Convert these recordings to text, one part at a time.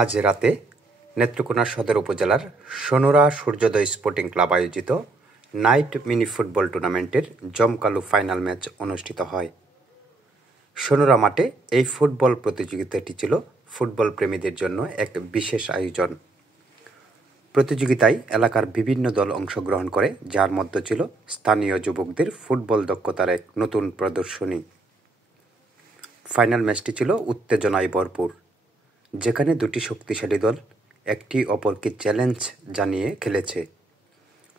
আজ রাতে নেত্রকোনা সদর উপজেলার সোনোরা সূর্যোদয় স্পোর্টিং ক্লাব আয়োজিত নাইট মিনি ফুটবল টুর্নামেন্টের জমকালো ফাইনাল ম্যাচ অনুষ্ঠিত হয়। সোনোরা মাঠে এই ফুটবল প্রতিযোগিতাটি ছিল ফুটবল প্রেমীদের জন্য এক বিশেষ আয়োজন। প্রতিযোগিতায় এলাকার বিভিন্ন দল অংশগ্রহণ করে, যার মধ্যে ছিল স্থানীয় যুবকদের ফুটবল দক্ষতার এক নতুন প্রদর্শনী। ফাইনাল ম্যাচটি ছিল উত্তেজনায় ভরপুর, যেখানে দুটি শক্তিশালী দল একটি অপরকে চ্যালেঞ্জ জানিয়ে খেলেছে।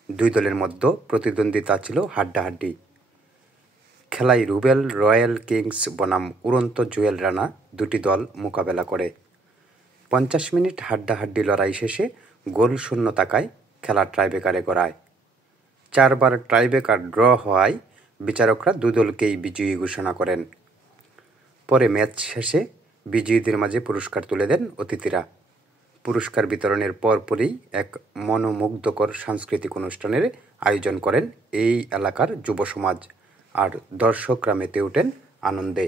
দুই দলের মধ্যে প্রতিদ্বন্দ্বিতা ছিল হাড্ডাহাড্ডি। খেলায় রুবেল রয়্যাল কিংস বনাম উড়ন্ত জুয়েল রানা দুটি দল মোকাবেলা করে। 50 মিনিট হাড্ডাহাড্ডি লড়াই শেষে গোল শূন্য থাকায় খেলা ট্রাইব্রেকারে গড়ায়। 4 বার ট্রাইব্রেকার ড্র হওয়ায় বিচারকরা দুই দলকেই বিজয়ী ঘোষণা করেন। পরে ম্যাচ শেষে বিজয়ীদের মাঝে পুরস্কার তুলে দেন অতিথিরা। পুরস্কার বিতরণের পরপরই এক মনোমুগ্ধকর সাংস্কৃতিক অনুষ্ঠানের আয়োজন করেন এই এলাকার যুব সমাজ, আর দর্শকরা মেতে ওঠেন আনন্দে।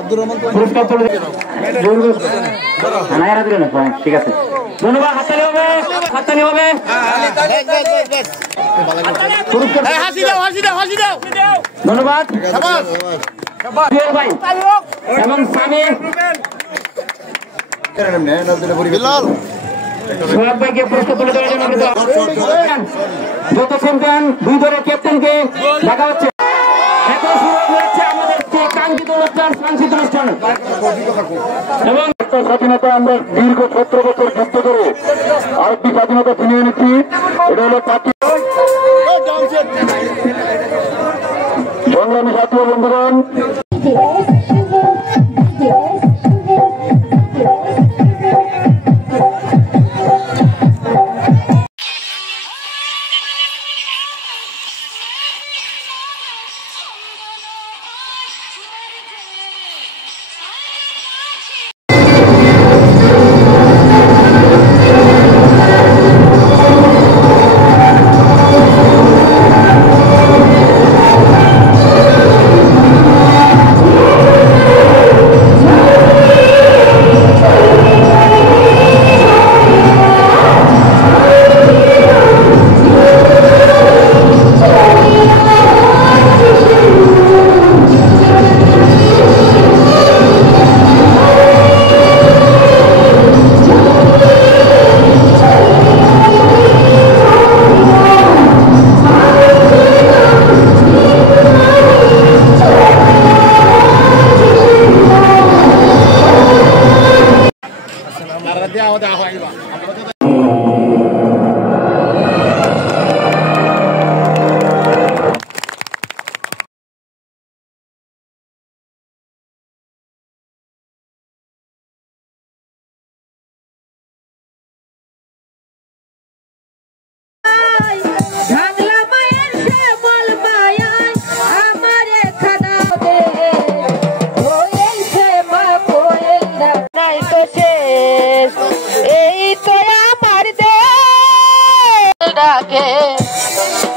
আব্দুর রহমান ঠিক আছে, ধন্যবাদ। হাততালি হবে। ধন্যবাদ ভাই এবং স্বামী সোহাগ ভাইকে পুরস্কার তুলে দেওয়ার জন্য যত চ্যাম্পিয়ন দুই দলের ক্যাপ্টেনকে দেখা হচ্ছে। এখন শুরু হচ্ছে আমাদের কাঙ্ক্ষিত অনুষ্ঠান, সাংস্কৃতিক অনুষ্ঠান। এবং স্বাধীনতা আমরা দীর্ঘ 17 বছর যুদ্ধ করে আরেকটি স্বাধীনতা ছিনিয়ে এনেছি। এটা হলো সংগ্রামী সাথী বন্ধুগণ,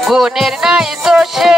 গুণের নাই তো সে